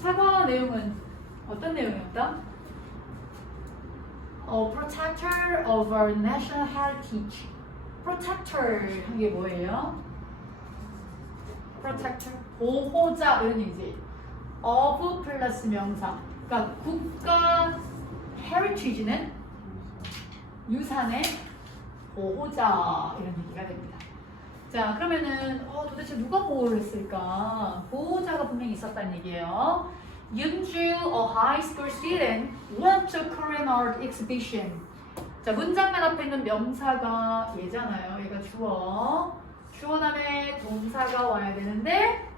사과 내용은 어떤 내용이었다? Protector of our national heritage. Protector 한 게 뭐예요? Protector 보호자 이런 얘기지. of 플러스 명사. 그러니까 국가 heritage는 유산의 보호자 이런 얘기가 됩니다. 자, 그러면은 도대체 누가 보호를 했을까? 보호자가 분명히 있었다는 얘기예요. Yoonju, a high school student, went to Korean art exhibition. 자, 문장만 앞에 있는 명사가 얘잖아요. 얘가 주어. 주어 다음에 동사가 와야 되는데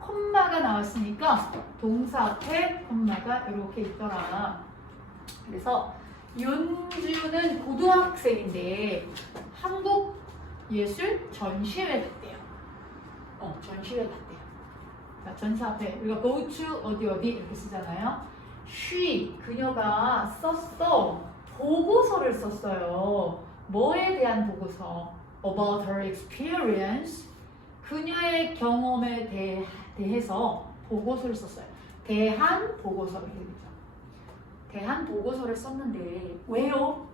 콤마가 나왔으니까 동사 앞에 콤마가 이렇게 있더라. 그래서 윤주는 고등학생인데 한국 예술 전시회 갔대요. 전시회 갔대요. 자, 전사 앞에 우리가 go to 어디 이렇게 쓰잖아요. she 그녀가 썼어. 보고서를 썼어요. 뭐에 대한 보고서? About her experience. 그녀의 경험에 대해서 보고서를 썼어요. 대한 보고서를 얘기죠. 대한 보고서를 썼는데 왜요?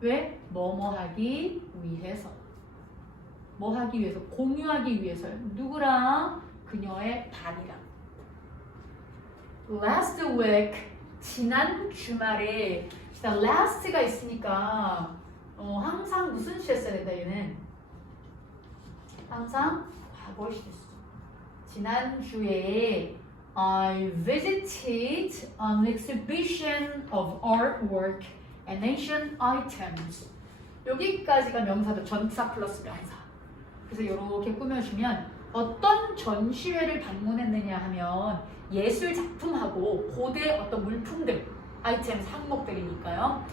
왜? 뭐뭐 하기 위해서. 뭐 하기 위해서? 공유하기 위해서요. 누구랑? 그녀의 반이랑. Last week 지난 주말에 일단 last가 있으니까 항상 무슨 시에 써야 된다 얘는? 항상 과거 시에 써. 지난주에 I visited an exhibition of artwork and ancient items. 여기까지가 명사도 전사 플러스 명사. 그래서 이렇게 꾸며주면 어떤 전시회를 방문했느냐 하면 예술 작품하고 고대 어떤 물품들, 아이템, 항목들이니까요.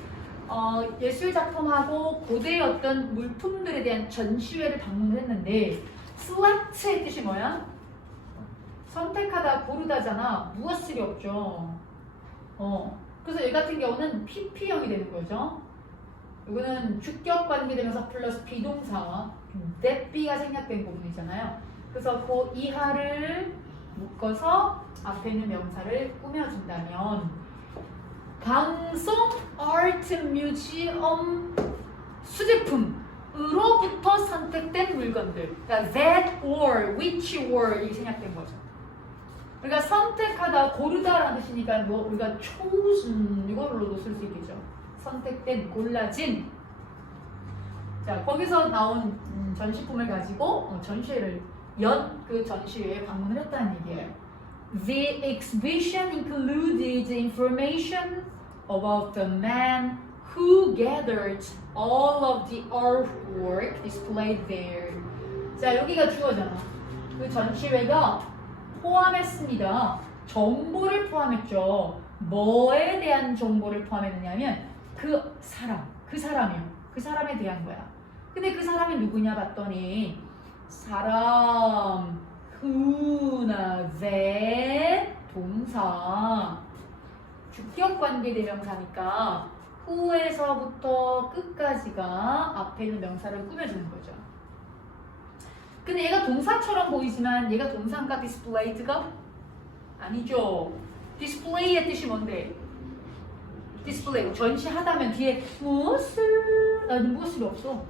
예술 작품하고 고대의 어떤 물품들에 대한 전시회를 방문했는데 select의 뜻이 뭐야? 선택하다, 고르다잖아. 무엇을이 없죠. 그래서 얘 같은 경우는 PP형이 되는 거죠. 이거는 주격 관계대명사 플러스 비동사 thatbe가 생략된 부분이잖아요. 그래서 그 이하를 묶어서 앞에 있는 명사를 꾸며준다면 방송 아트 뮤지엄 수제품으로부터 선택된 물건들. 그러니까 that or which were 이 생략된 거죠. 그러니까 선택하다, 고르다라는 뜻이니까 뭐 우리가 chosen 이걸로도 쓸 수 있겠죠. 선택된, 골라진. 자, 거기서 나온 전시품을 가지고 전시회를 그 전시회에 방문을 했다는 얘기예요. The exhibition included information about the man who gathered all of the artwork displayed there. 자, 여기가 주어잖아. 그 전시회가 포함했습니다. 정보를 포함했죠. 뭐에 대한 정보를 포함했느냐면 그 사람이요. 그 사람에 대한 거야. 근데 그 사람이 누구냐 봤더니 사람, who나 that 동사 주격 관계 대명사니까 who에서부터 끝까지가 앞에 있는 명사를 꾸며주는 거죠. 근데 얘가 동사처럼 보이지만 얘가 동사인가 displayed가? 아니죠. display의 뜻이 뭔데? display, 전시하다면 뒤에 무엇이 없어.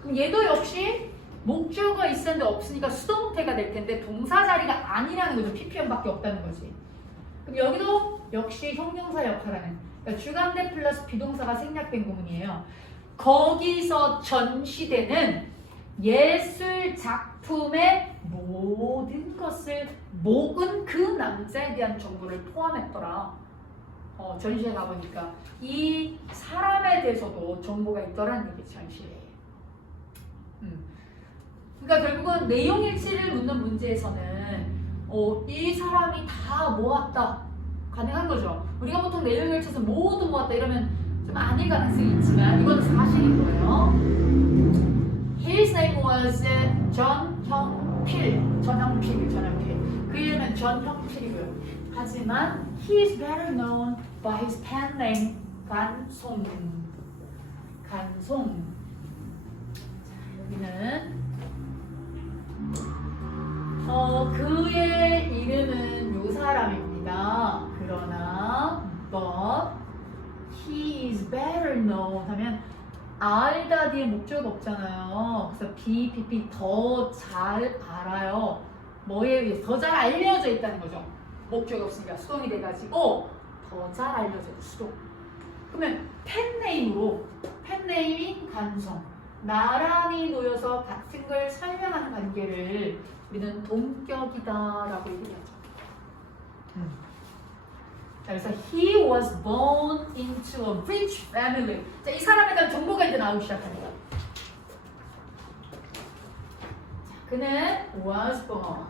그럼 얘도 역시 목적어가 있었는데 없으니까 수동태가 될 텐데 동사 자리가 아니라는 거죠. PP형밖에 없다는 거지. 그럼 여기도 역시 형용사 역할하는, 그러니까 주관대 플러스 비동사가 생략된 구문이에요. 거기서 전시되는 예술 작품의 모든 것을 모은 그 남자에 대한 정보를 포함했더라. 전시회 가보니까 이 사람에 대해서도 정보가 있더라는 얘기 전시회에. 그러니까 결국은 내용 일치를 묻는 문제에서는 이 사람이 다 모았다 가능한 거죠. 우리가 보통 내용 일치에서 모두 모았다 이러면 좀 아닐 가능성이 있지만 이건 사실인 거예요. His name was 전형필. 그 이름은 전형필이고요. 하지만 he is better known by his pen name 간송. 자, 여기는 그의 이름은 요 사람입니다. 그러나 but he is better known 하면 알다 뒤에 목적 없잖아요. 그래서 be 더 잘 알아요. 뭐에 의해 더 잘 알려져 있다는 거죠. 목적 없으니까 수동이 돼가지고 더 잘 알려져 있는 수동. 그러면 펜네임으로 펜네임인 간성 나란히 놓여서 같은 걸 설명하는 관계를 우리는 동격이다라고 얘기하죠. 자, 그래서 he was born into a rich family. 자, 이 사람에 대한 정보가 이제 나오기 시작합니다. 자, 그는 was born.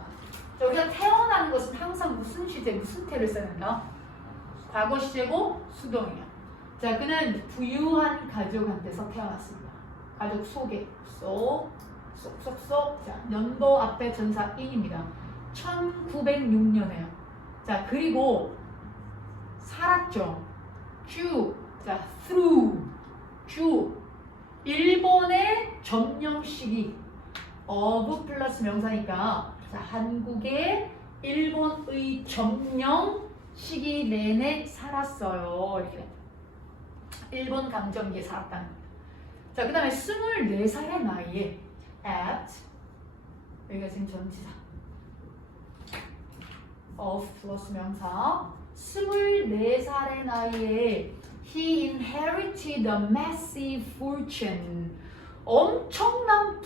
자, 우리가 태어나는 것은 항상 무슨 시제, 무슨 태를 쓰는가? 과거 시제고 수동이야. 자, 그는 부유한 가족한테서 태어났습니다. 가족 속에 쏙쏙쏙. 자, 연도 앞에 전사 in입니다. 1906년에요. 자, 그리고 살았죠. 쭉. 자, through. 쭉. 일본의 점령 시기. of 플러스 명사니까. 자, 한국의 일본의 점령 시기 내내 살았어요. 이렇게. 일본 강점기에 살았다는 겁니다. 자, 그 다음에 24살의 나이에 at 여기가 지금 전치사 of 플러스 명사 24살의 나이에 he inherited a massive fortune 엄청난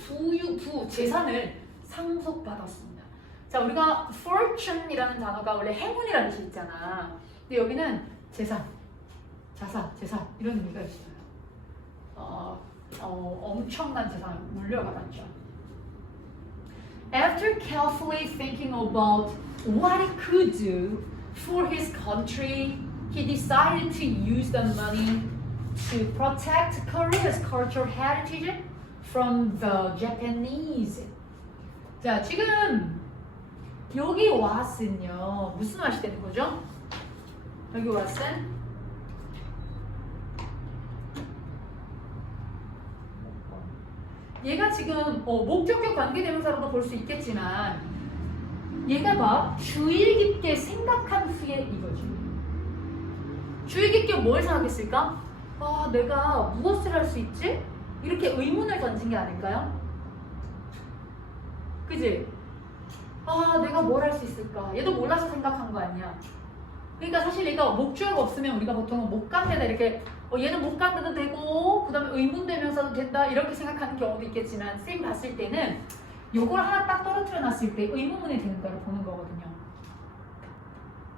재산을 상속받았습니다. 자, 우리가 fortune이라는 단어가 원래 행운이라는 뜻이 있잖아. 근데 여기는 재산, 자산, 재산 이런 의미가 있어요. 엄청난 재산을 물려받았죠. After carefully thinking about what he could do for his country, he decided to use the money to protect Korea's cultural heritage from the Japanese. 자, 지금 여기 what은요 무슨 맛이 되는 거죠? 여기 what은 얘가 지금 목적격 관계대명사로도 볼 수 있겠지만 얘가 봐 주의 깊게 생각한 후에 이거지. 주의 깊게 뭘 생각했을까? 아, 내가 무엇을 할 수 있지? 이렇게 의문을 던진 게 아닐까요? 그지? 아, 내가 뭘 할 수 있을까? 얘도 몰라서 생각한 거 아니야. 그러니까 사실 얘가 목적 없으면 우리가 보통은 못 간대다 이렇게 얘는 못 간대도 되고 그 다음에 의문대명사도 된다 이렇게 생각하는 경우도 있겠지만 쌤 봤을 때는 요걸 하나 딱 떨어뜨려 놨을 때 의문문이 되는 거를 보는 거거든요.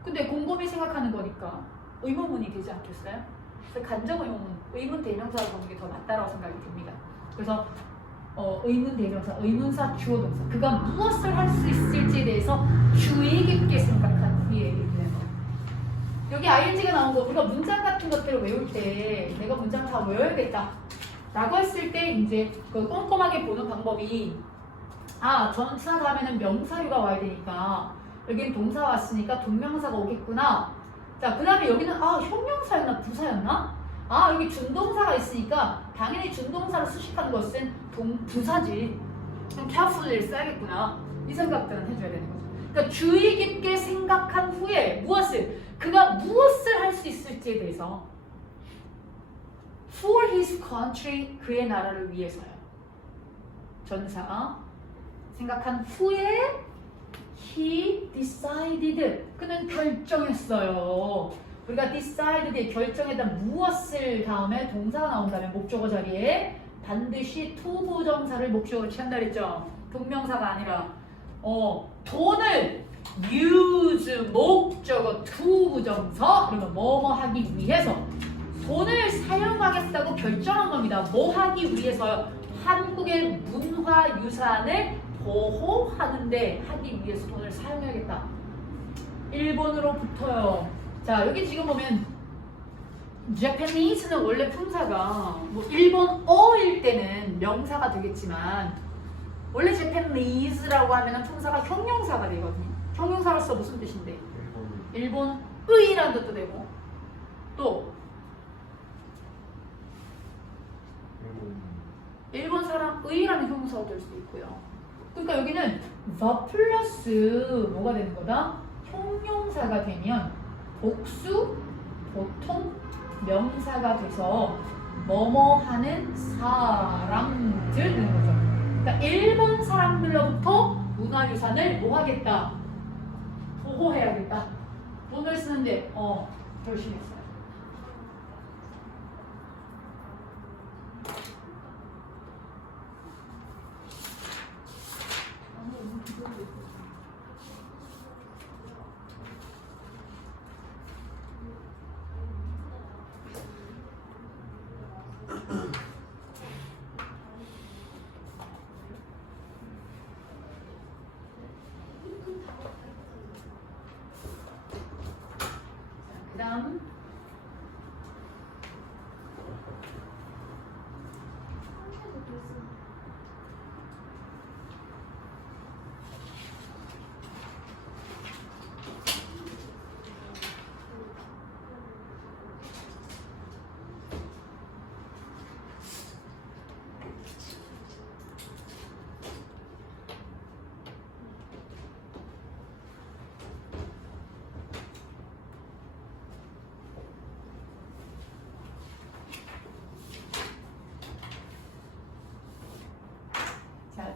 근데 곰곰이 생각하는 거니까 의문문이 되지 않겠어요? 그래서 간접 의문문, 의문대명사를 보는 게 더 맞다라고 생각이 듭니다. 그래서 의문대명사, 의문사, 주어동사 그가 무엇을 할 수 있을지에 대해서 주의 깊게 생각한 후에 이렇게 되는 거예요. 여기 ing가 나온 거 우리가 문장 같은 것들을 외울 때 내가 문장 다 외워야겠다 라고 했을 때 이제 그 꼼꼼하게 보는 방법이 전치사 다음에는 명사류가 와야 되니까 여기는 동사 왔으니까 동명사가 오겠구나. 자, 그 다음에 여기는 형용사였나 부사였나? 여기 준동사가 있으니까 당연히 준동사를 수식하는 것은 부사지. 그럼 carefully를 써야겠구나. 이 생각들은 해줘야 되는 거죠. 그러니까 주의 깊게 생각한 후에 그가 무엇을 할 수 있을지에 대해서 for his country 그의 나라를 위해서요. 전사 생각한 후에 he decided 그는 결정했어요. 우리가 decided의 결정에다 무엇을 다음에 동사가 나온다면 목적어 자리에 반드시 to 부정사를 목적어로 취한다 그랬죠. 동명사가 아니라 돈을 use 목적어 to 부정사 그러면 뭐뭐 하기 위해서 돈을 사용하겠다고 결정한 겁니다. 뭐 하기 위해서요? 한국의 문화유산을 보호하는데 하기 위해서 돈을 사용해야겠다. 일본으로부터요. 자, 여기 지금 보면 Japanese는 원래 품사가 일본어일 때는 명사가 되겠지만 원래 Japanese라고 하면 품사가 형용사가 되거든요. 형용사로서 무슨 뜻인데? 일본의라는 뜻도 되고 또 일본 사람의라는 형용사가 될 수도 있고요. 그러니까 여기는 the 플러스 뭐가 되는 거다? 형용사 형용사가 되면 복수, 보통, 명사가 돼서 뭐뭐 하는 사람들 되는 거죠. 그러니까 일본 사람들로부터 문화유산을 뭐 하겠다? 보호해야겠다. 돈을 쓰는데 열심히 했어요. 그 다음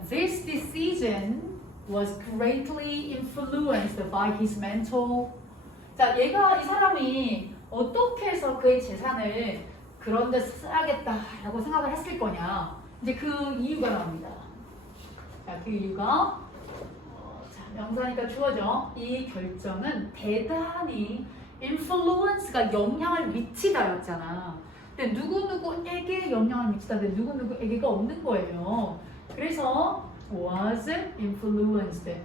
This decision was greatly influenced by his mentor. 자, 이 사람이 어떻게 해서 그의 재산을 그런 데 써야겠다라고 생각을 했을 거냐. 이제 그 이유가 나옵니다. 자, 그 이유가 자, 명사니까 주어져. 이 결정은 대단히 influence가 영향을 미치다였잖아. 근데 누구누구에게 영향을 미치다는데 누구누구에게가 없는 거예요. 그래서 was influenced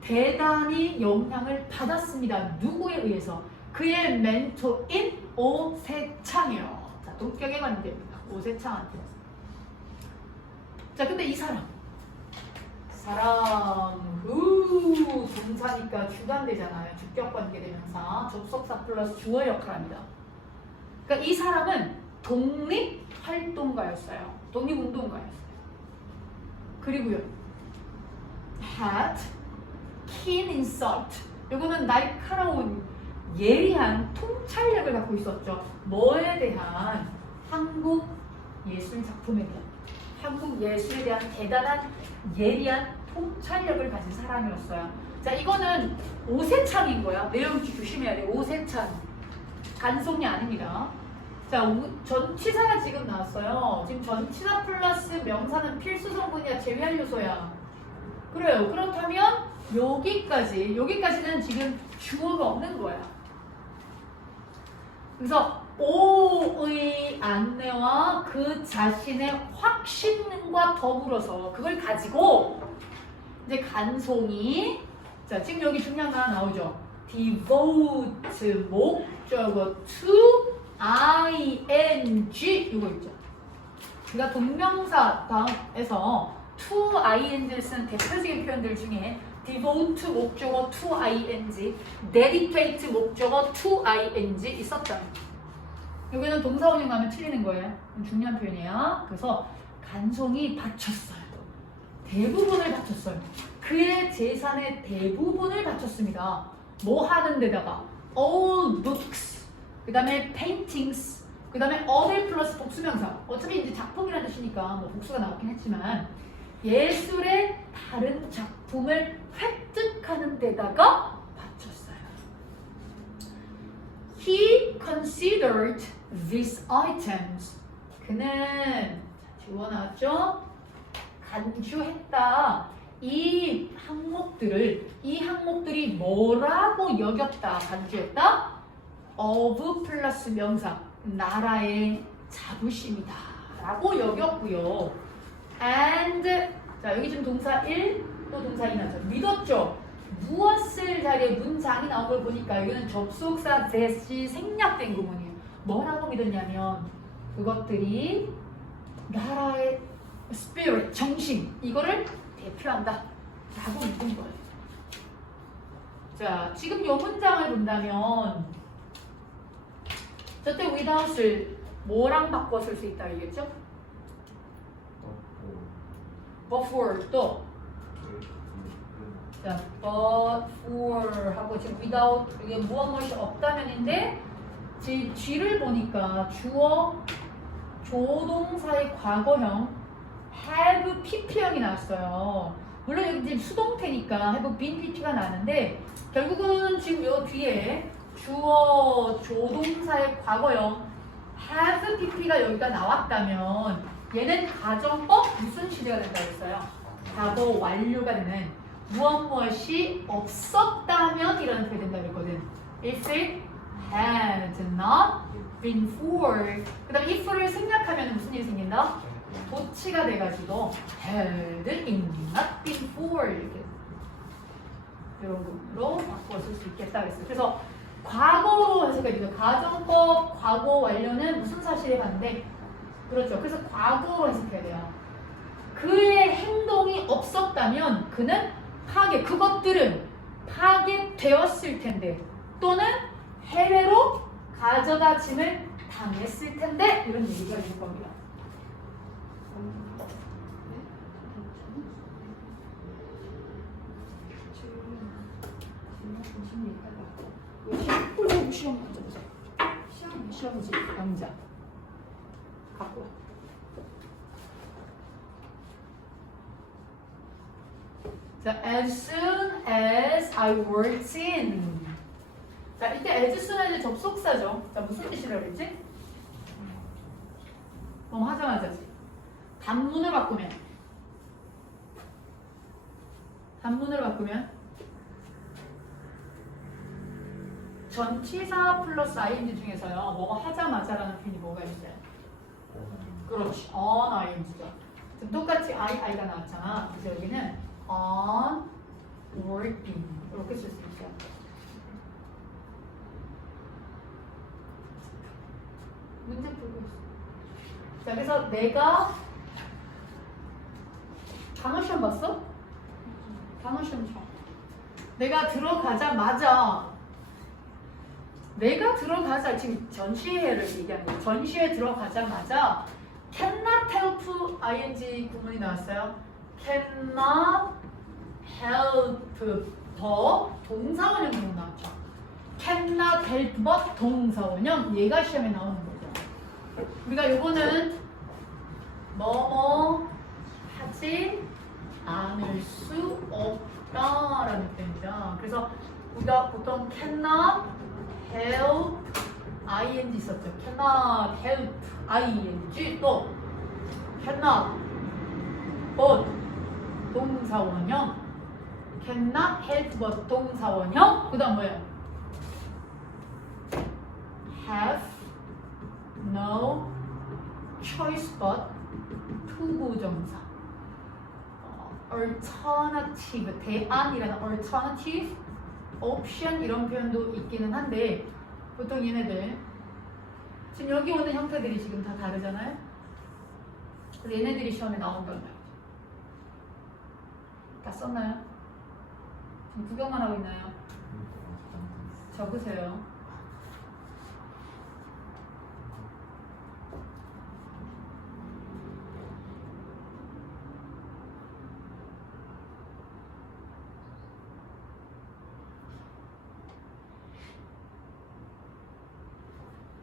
대단히 영향을 받았습니다. 누구에 의해서? 그의 멘토인 오세창이요. 자, 동격에 관계됩니다. 오세창한테. 자, 근데 이 사람 동사니까 주관되잖아요. 주격관계대명사 접속사 플러스 주어 역할합니다. 그러니까 이 사람은 독립활동가였어요. 독립운동가였어요. 그리고요, had keen insight. 이거는 날카로운 예리한 통찰력을 갖고 있었죠. 뭐에 대한? 한국 예술 작품에 대한, 한국 예술에 대한 대단한 예리한 통찰력을 가진 사람이었어요. 자, 이거는 오세창인 거야. 내용 조심해야 돼. 오세창. 간송이 아닙니다. 자, 전치사가 지금 나왔어요. 지금 전치사 플러스 명사는 필수 성분이야, 제외할 요소야. 그래요. 그렇다면 여기까지는 지금 주어가 없는 거야. 그래서 오의 안내와 그 자신의 확신과 더불어서 그걸 가지고 이제 간송이, 자, 지금 여기 중요한 거 하나 나오죠. devote 목적어 to ing 이거 있죠. 그러니까 동명사 다음에서 to ing를 쓰는 대표적인 표현들 중에 devote 목적어 to ing, dedicate 목적어 to ing 있었다. 여기는 동사 원형하면 틀리는 거예요. 중요한 표현이에요. 그래서 간송이 바쳤어요. 대부분을 바쳤어요. 그의 재산의 대부분을 바쳤습니다. 뭐 하는 데다가 all books, 그 다음에 paintings, 그 다음에 other 플러스 복수명사. 어차피 이제 작품이라는 뜻이니까 뭐 복수가 나왔긴 했지만 예술의 다른 작품을 획득하는 데다가 바쳤어요. He considered these items. 그는 주어 나왔죠? 간주했다. 이 항목들이 뭐라고 여겼다, 간주했다? of 플러스 명사, 나라의 자부심이다 라고 여겼고요. and, 자, 여기 지금 동사 1, 또 동사 2 나죠. 믿었죠? 무엇을 자리에 문장이 나온 걸 보니까 이거는 접속사 that이 생략된 구문이에요. 뭐라고 믿었냐면 그것들이 나라의 spirit, 정신, 이거를 대표한다 라고 믿은 거예요. 자, 지금 이 문장을 본다면 저때 without을 뭐랑 바꿔 쓸 수 있다 얘기했죠? but for 또 자, but for 하고 지금 without 이게 무엇이 없다면인데 지금 G를 보니까 주어 조동사의 과거형 have pp형이 나왔어요. 물론 여기 지금 수동태니까 have been pp가 나는데 결국은 지금 요 뒤에 주어 조동사의 과거형 have pp가 여기가 나왔다면 얘는 가정법 무슨 시제가 된다고 했어요? 과거 완료가 되는 무엇이 없었다면 이라는 표현이 된다고 했거든. If it had not been for 그 다음 if를 생략하면 무슨 일이 생긴다? 도치가 돼가지고 had it not been for 이렇게 이런 걸로 바꿔 쓸 수 있겠다 그랬어요. 그래서 과거로 해석해야 돼요. 가정법 과거 완료는 무슨 사실에 반대? 그렇죠. 그래서 과거로 해석해야 돼요. 그의 행동이 없었다면 그는 그것들은 파괴되었을 텐데 또는 해외로 가져다 짐을 당했을 텐데 이런 얘기가 있는 겁니다. 시험 먼저 보자. 시험이지 남자 갖고 와. 자, as soon as I walked in. 자, 이때 as soon as 접속사죠. 자, 무슨 뜻이라고 그랬지? 하자마자지. 단문을 바꾸면 전치사 플러스 ing 중에서요. 뭐 하자마자라는 표현이 뭐가 있어요? 그렇지. on ing죠. 지금 똑같이 i가 나왔잖아. 그래서 여기는 on working 이렇게 쓸 수 있어요. 문제 풀고 있어. 자, 그래서 내가 단어 시험 봤어? 단어 시험 쳐. 내가 들어가자마자 지금 전시회를 얘기하는 거예요. 전시회 들어가자마자 cannot help ing 구문이 나왔어요. cannot help 더 동사원형 구문 나왔죠. cannot help but 동사원형 얘가 시험에 나오는 거죠. 우리가 요거는 뭐뭐 하지 않을 수 없다라는 표현입니다. 그래서 우리가 보통 cannot help ing 있었죠. cannot help ing 또 cannot but 동사원형 cannot help but 동사원형 그 다음 뭐예요? have no choice but 투부정사 alternative 대안이라는 alternative option 이런 표현도 있기는 한데 보통 얘네들 지금 여기 오는 형태들이 지금 다 다르잖아요. 그래서 얘네들이 시험에 나온다는 거예요. 다 썼나요? 지금 구경만 하고 있나요? 적으세요.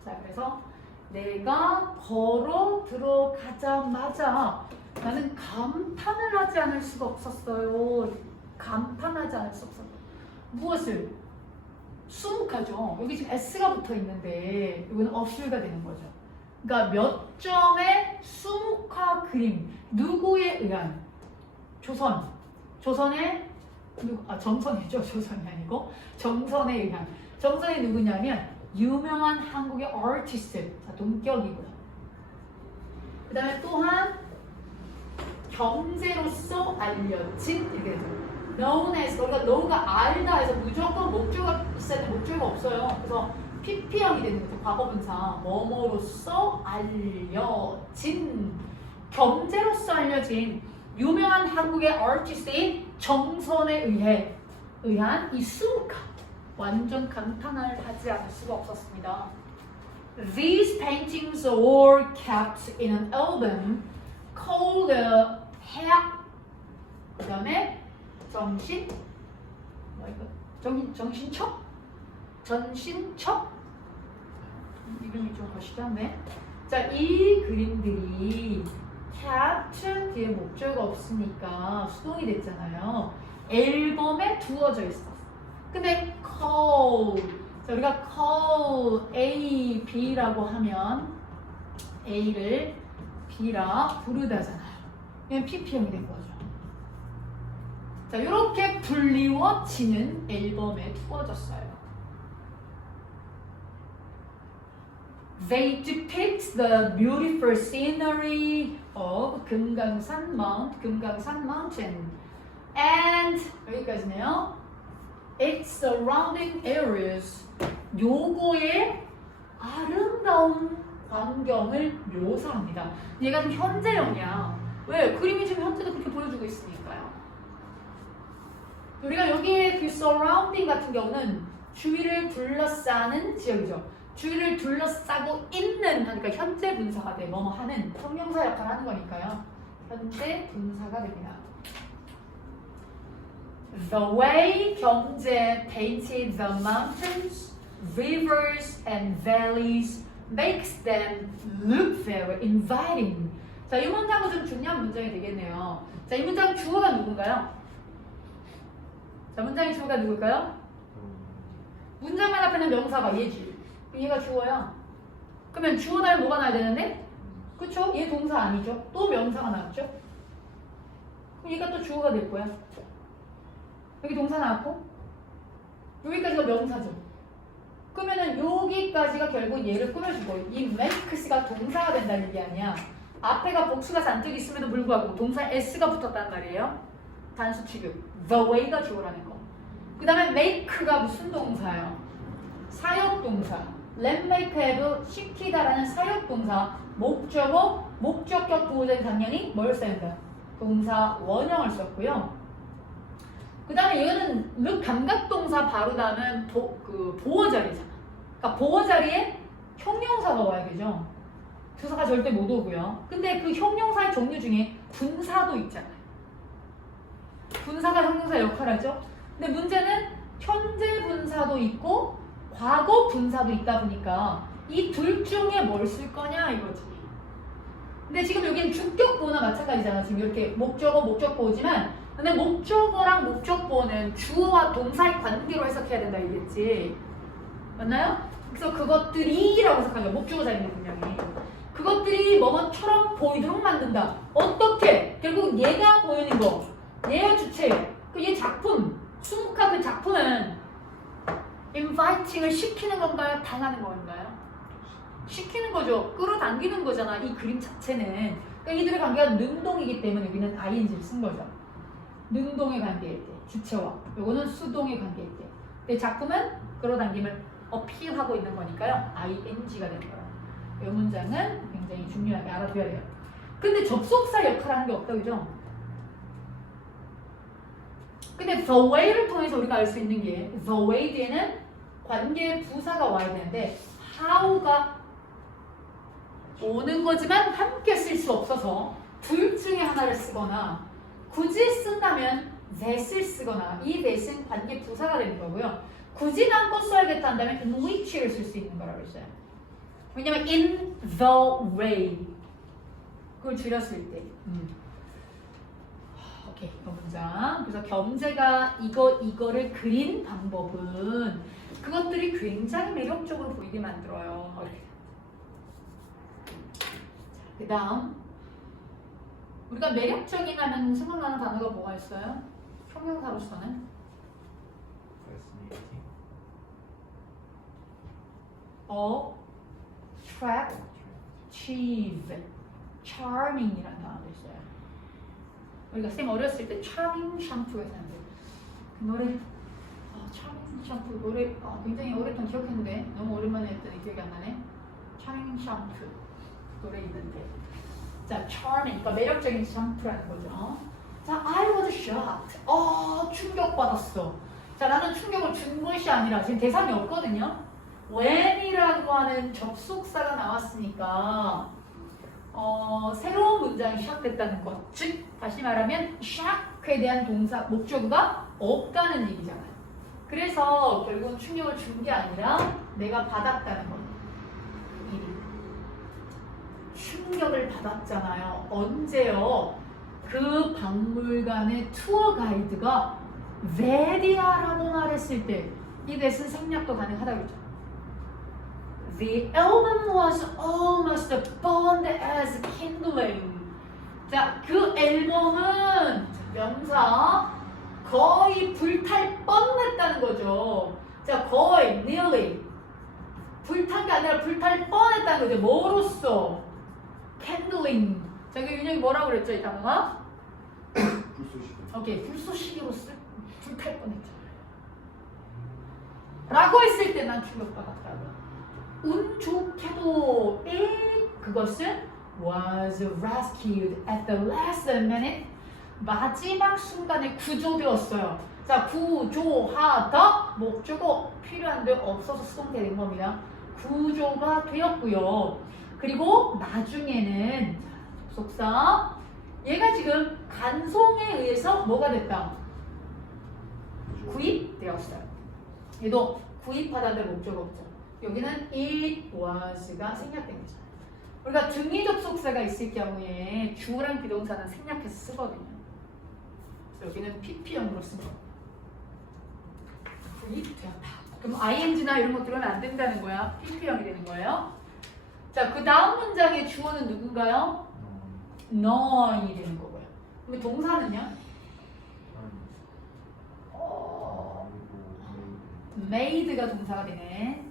자, 그래서 내가 걸어 들어가자마자 나는 감탄을 하지 않을 수가 없었어요. 감탄하지 않을 수 없었어요. 무엇을? 수묵하죠. 여기 지금 S가 붙어 있는데 이건 어술가 되는 거죠. 그러니까 몇 점의 수묵화 그림. 누구에 의한? 조선의 정선이죠. 조선이 아니고 정선에 의한. 정선이 누구냐면 유명한 한국의 아티스트. 자, 동격이고요. 그 다음에 또한 경제로서 알려진 이렇게 되죠. known as 그러니까 know가 알다 해서 무조건 목적어가 있어야 돼. 목적어가 없어요. 그래서 PP형이 되는 거죠. 과거분사 뭐뭐로서 알려진 경제로서 알려진 유명한 한국의 아티스트인 정선에 의한 이 수묵화 완전 감탄을 하지 않을 수가 없었습니다. These paintings were kept in an album called 해악 그 다음에 정식 정신척? 전신척? 이름이 좀 거시기한데. 자, 이 그림들이 cat 뒤에 목적어가 없으니까 수동이 됐잖아요. 앨범에 두어져 있어. 근데 call, 자, 우리가 call A, B라고 하면 A를 B라 부르다잖아요. 이건 PP형이 된 거죠. 자, 이렇게 불리워지는 앨범에 두어졌어요. They depict the beautiful scenery of 금강산 Mountain and 여기까지네요. its surrounding areas. 요거의 아름다운 광경을 묘사합니다. 얘가 좀 현재형이야. 왜? 그림이 지금 현재도 그렇게 보여주고 있으니까요. 우리가 여기에 그 surrounding 같은 경우는 주위를 둘러싸는 지역이죠. 주위를 둘러싸고 있는 하니까 현재 분사가 돼. 뭐뭐 하는 형용사 역할을 하는 거니까요. 현재 분사가 됩니다. The way 경제 painted the mountains, rivers and valleys makes them look very inviting. 자, 이 문장은 좀 중요한 문장이 되겠네요. 자, 이 문장 주어가 누군가요? 자, 문장의 주어가 누굴까요? 문장만 앞에는 명사가 얘지. 얘가 주어야. 그러면 주어 다음에 뭐가 나야 되는데? 그쵸? 얘 동사 아니죠? 또 명사가 나왔죠? 그럼 얘가 또 주어가 될 거야. 여기 동사 나왔고 여기까지가 명사죠. 그러면은 여기까지가 결국 얘를 꾸며주고 이 makes가 동사가 된다는 얘기 아니야. 앞에가 복수가 잔뜩 있음에도 불구하고 동사 s가 붙었단 말이에요. 단수 취급. the way가 주어라는 거. 그 다음에 make가 무슨 동사예요? 사역동사. let make에도 시키다라는 사역동사. 목적어, 목적격 부호된 당연히 뭘 써야 된다? 동사 원형을 썼고요. 그 다음에 얘는 look 감각동사 바로 다음은 보어 자리잖아. 그러니까 보어 자리에 형용사가 와야 되죠. 주사가 절대 못 오고요. 근데 그 형용사의 종류 중에 분사도 있잖아요. 분사가 형용사 역할을 하죠. 근데 문제는 현재 분사도 있고 과거 분사도 있다 보니까 이 둘 중에 뭘 쓸 거냐 이거지. 근데 지금 여기는 주격보호나 마찬가지잖아. 지금 이렇게 목적어, 목적보호지만 근데 목적어랑 목적보호는 주어와 동사의 관계로 해석해야 된다 이겠지. 맞나요? 그래서 그것들이라고 해석하죠. 목적어 자리는 분명히. 그것들이 뭐뭐처럼 보이도록 만든다. 어떻게? 결국 얘가 보이는 거. 얘가 주체예요. 얘 작품, 순국한 그 작품은 inviting을 시키는 건가요? 당하는 건가요? 시키는 거죠. 끌어당기는 거잖아. 이 그림 자체는. 그러니까 이들의 관계가 능동이기 때문에 여기는 ing를 쓴 거죠. 능동의 관계일 때, 주체와. 요거는 수동의 관계일 때. 근데 작품은 끌어당김을 어필하고 있는 거니까요. ing가 되는 거예요. 이 문장은 굉장히 중요하게 알아둬야 돼요. 근데 접속사 역할을 하는 게 없다, 그죠? 근데 the way를 통해서 우리가 알 수 있는 게 the way 뒤에는 관계 부사가 와야 되는데 how가 오는 거지만 함께 쓸 수 없어서 둘 중에 하나를 쓰거나 굳이 쓴다면 that을 쓰거나 이 that은 관계 부사가 되는 거고요. 굳이 난 또 써야겠다 한다면 in which를 쓸 수 있는 거라고 했어요. 왜냐면 in the way 그걸 줄였을 때. 오케이, 이 문장. 그래서 겸재가 이거를 그린 방법은 그것들이 굉장히 매력적으로 보이게 만들어요. 그 다음 우리가 매력적인 하면 생각나는 단어가 뭐가 있어요? 형용사로서는 attractive, charming이라는 단어도 있어요. 우리가 쌤 어렸을 때 charming 샴푸 했었는데 그 노래 charming 샴푸 노래 굉장히 오랫동안 기억했는데 너무 오랜만에 했더니 기억이 안 나네. charming 샴푸 노래 있는데 자 charming 그러니까 매력적인 샴푸라는 거죠. 자 I was shocked. 충격받았어. 자 나는 충격을 준 것이 아니라 지금 대상이 없거든요. when이라고 하는 접속사가 나왔으니까 새로운 문장이 시작됐다는 것. 즉 다시 말하면 shock에 대한 동사 목적어가 없다는 얘기잖아요. 그래서 결국은 충격을 준 게 아니라 내가 받았다는 겁니다. 충격을 받았잖아요. 언제요? 그 박물관의 투어 가이드가 레디아라고 말했을 때 이 대신 생략도 가능하다고 했죠. The album was almost burned as kindling. 자, 그 앨범은 명사 거의 불탈 뻔했다는 거죠. 자, 거의 nearly 불탄 게 아니라 불탈 뻔했다는 거죠. 뭐로써? kindling. 자, 그 윤영이 뭐라고 그랬죠, 이 단어가? 불쏘시개. 오케이, 불쏘시개로서 불탈 뻔했죠. 라고 했을 때 난 충격받았다고요. 운 좋게도 그것은 was rescued at the last minute. 마지막 순간에 구조되었어요. 자, 구조하다 목적어 필요한데 없어서 수동태 된 겁니다. 구조가 되었고요. 그리고 나중에는 접속사 얘가 지금 간송에 의해서 뭐가 됐다? 구입되었어요. 얘도 구입하다는 목적어 없죠. 여기는 it was가 생략된 거죠. 우리가 등위 접속사가 있을 경우에 주어랑 비동사는 생략해서 쓰거든요. 그래서 여기는 pp형으로 쓴 거. 구입되었다. 그럼 ing나 이런 것들은 안 된다는 거야. pp형이 되는 거예요. 자, 그 다음 문장의 주어는 누군가요? none이 되는 거고요. 근데 동사는요? made가 동사가 되네.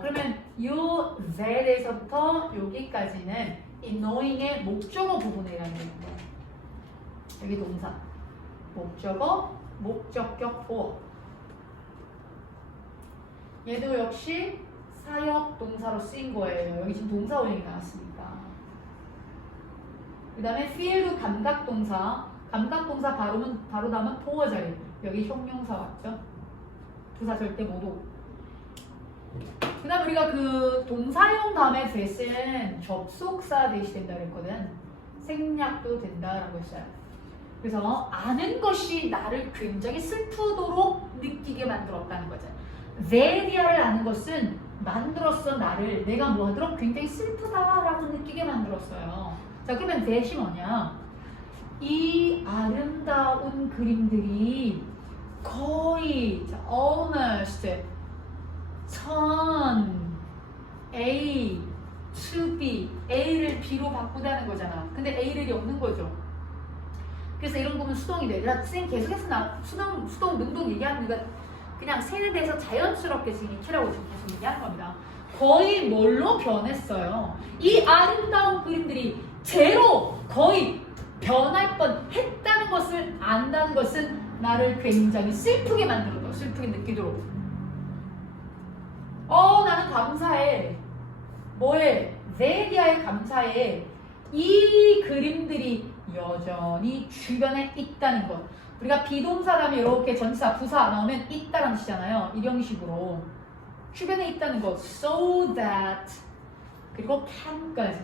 그러면 요 that에서부터 여기까지는 이 knowing의 목적어 부분이라는 거예요. 여기 동사, 목적어, 목적격 보어. 얘도 역시 사역 동사로 쓰인 거예요. 여기 지금 동사 원형이 나왔으니까. 그 다음에 feel도 감각 동사. 감각 동사 바로 나면 보어자예요. 여기 형용사 왔죠? 부사 절대 못 오고. 그 다음 우리가 그 동사용 다음에 that은 접속사 대시된다 그랬거든. 생략도 된다라고 했어요. 그래서 아는 것이 나를 굉장히 슬프도록 느끼게 만들었다는 거죠. that이야를 아는 것은 만들었어 나를 내가 뭐 하도록 굉장히 슬프다라고 느끼게 만들었어요. 자, 그러면 that이 뭐냐? 이 아름다운 그림들이 거의 almost turn A to B A를 B로 바꾸다는 거잖아. 근데 A를 없는 거죠. 그래서 이런 거면 수동이 돼. 선생님 계속해서 수동 능동 얘기하는 거가 그냥 생에 대해서 자연스럽게 지금 익히라고 지금 계속 얘기하는 겁니다. 거의 뭘로 변했어요? 이 아름다운 그림들이 제로 거의 변할 뻔 했다는 것을 안다는 것은 나를 굉장히 슬프게 만들었다. 슬프게 느끼도록. 나는 감사해. 뭐해? 레디아에 감사해. 이 그림들이 여전히 주변에 있다는 것. 우리가 비동사라면 이렇게 전치사, 부사 나오면 있다라는 뜻이잖아요. 이런 형식으로. 주변에 있다는 것. So that. 그리고 can까지.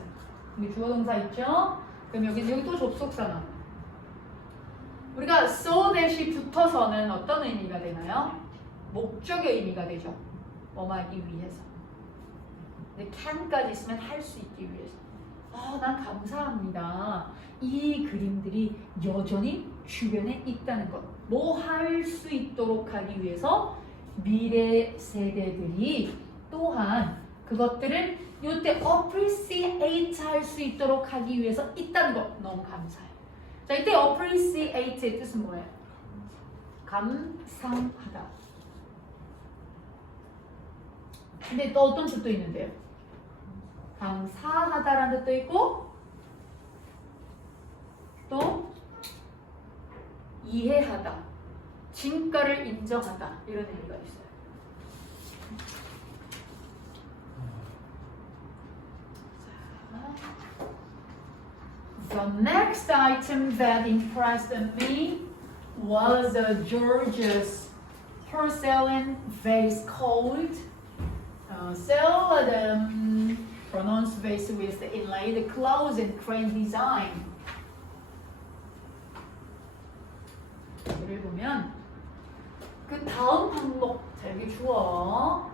여기 주어 동사 있죠? 그럼 여기 또 접속사나. 우리가 so that이 붙어서는 어떤 의미가 되나요? 목적의 의미가 되죠. 뭐하기 위해서. 근데 can까지 있으면 할 수 있기 위해서. 난 감사합니다. 이 그림들이 여전히 주변에 있다는 것. 뭐 할 수 있도록 하기 위해서 미래 세대들이 또한 그것들을 이때 appreciate 할 수 있도록 하기 위해서 있다는 것. 너무 감사해요. 자, 이때 appreciate의 뜻은 뭐예요? 감상하다. 근데 또 어떤 뜻도 있는데요? 감사하다라는 뜻도 있고 또 이해하다, 진가를 인정하다 이런 의미가 있어요. The next item that impressed me was a gorgeous porcelain vase called celadon, pronounced vase with the inlaid clothes and crane design. 예를 보면 그 그 다음 항목. 자, 여기 주어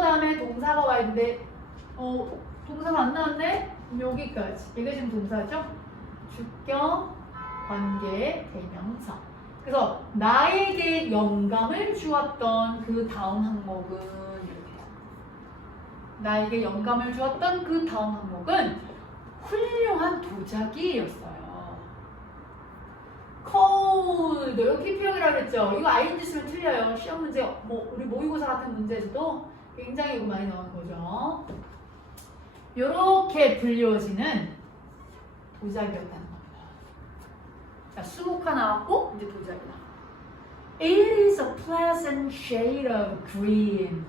다음에 동사가 와 있는데 동사가 안 나왔네? 여기까지. 이게 지금 동사죠? 주격, 관계, 대명사. 그래서 나에게 영감을 주었던 그 다음 항목은 이렇게. 나에게 영감을 주었던 그 다음 항목은 훌륭한 도자기였어요. cold. 여기 PP형이라고 했죠? 이거 ing 쓰면 틀려요. 시험 문제, 우리 모의고사 같은 문제에서도 굉장히 이거 많이 나오는 거죠. 이렇게 불리워지는 도자기였다는 겁니다. 자, 수목화 나왔고 이제 도자기다. It is a pleasant shade of green.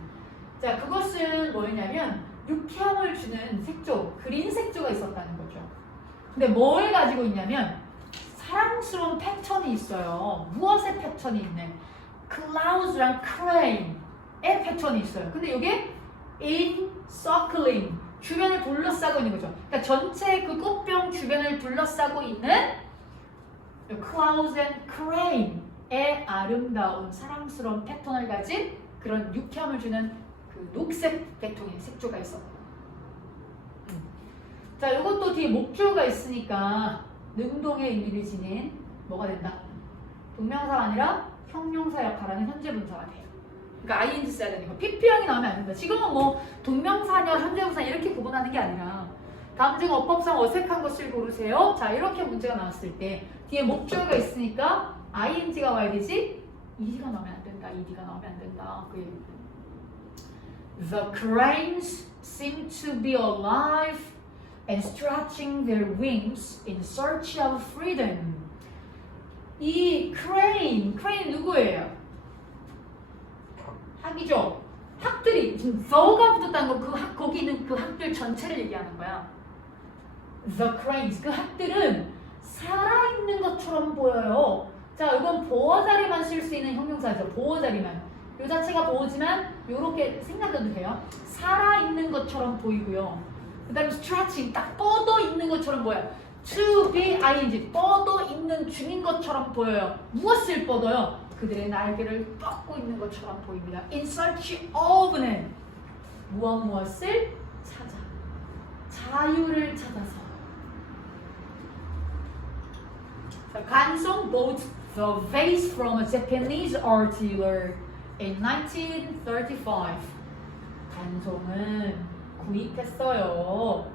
자, 그것은 뭐였냐면 유쾌함을 주는 색조, 그린 색조가 있었다는 거죠. 근데 뭘 가지고 있냐면 사랑스러운 패턴이 있어요. 무엇의 패턴이 있네? clouds랑 crane의 패턴이 있어요. 근데 이게 encircling, 주변을 둘러싸고 있는 거죠. 그러니까 전체 그 꽃병 주변을 둘러싸고 있는 clouds and crane의 아름다운 사랑스러운 패턴을 가진 그런 유쾌함을 주는 그 녹색 계통의 색조가 있었고. 자, 이것도 뒤에 목조가 있으니까 능동의 의미를 지닌 뭐가 된다? 동명사가 아니라 형용사 역할하는 현재분사가 돼요. 그러니까 ing 써야 되는 거. PP형이 나오면 안 된다. 지금은 뭐 동명사냐 현재분사 이렇게 구분하는 게 아니라 다음 중 어법상 어색한 것을 고르세요. 자, 이렇게 문제가 나왔을 때 뒤에 목조가 있으니까 ing가 와야 되지? ed가 나오면 안 된다. ed가 나오면 안 된다. 그 얘기입니다. The cranes seem to be alive and stretching their wings in search of freedom. 이 crane 누구예요? 학이죠. 학들이 지금 the가 붙었다는 거, 그 학, 거기 있는 그 학들 전체를 얘기하는 거야. The cranes, 그 학들은 살아있는 것처럼 보여요. 자, 이건 보어 자리만 쓸 수 있는 형용사죠. 보어 자리만. 이 자체가 보어지만 이렇게 생각해도 돼요. 살아있는 것처럼 보이고요. 그 다음에 stretching, 딱 뻗어 있는 것처럼 보여요. to be ing, 뻗어 있는 중인 것처럼 보여요. 무엇을 뻗어요? 그들의 날개를 뻗고 있는 것처럼 보입니다. In search of는 무엇을 찾아. 자유를 찾아서. 자, 간송 bought the vase from a Japanese art dealer in 1935. 간송은 구입했어요.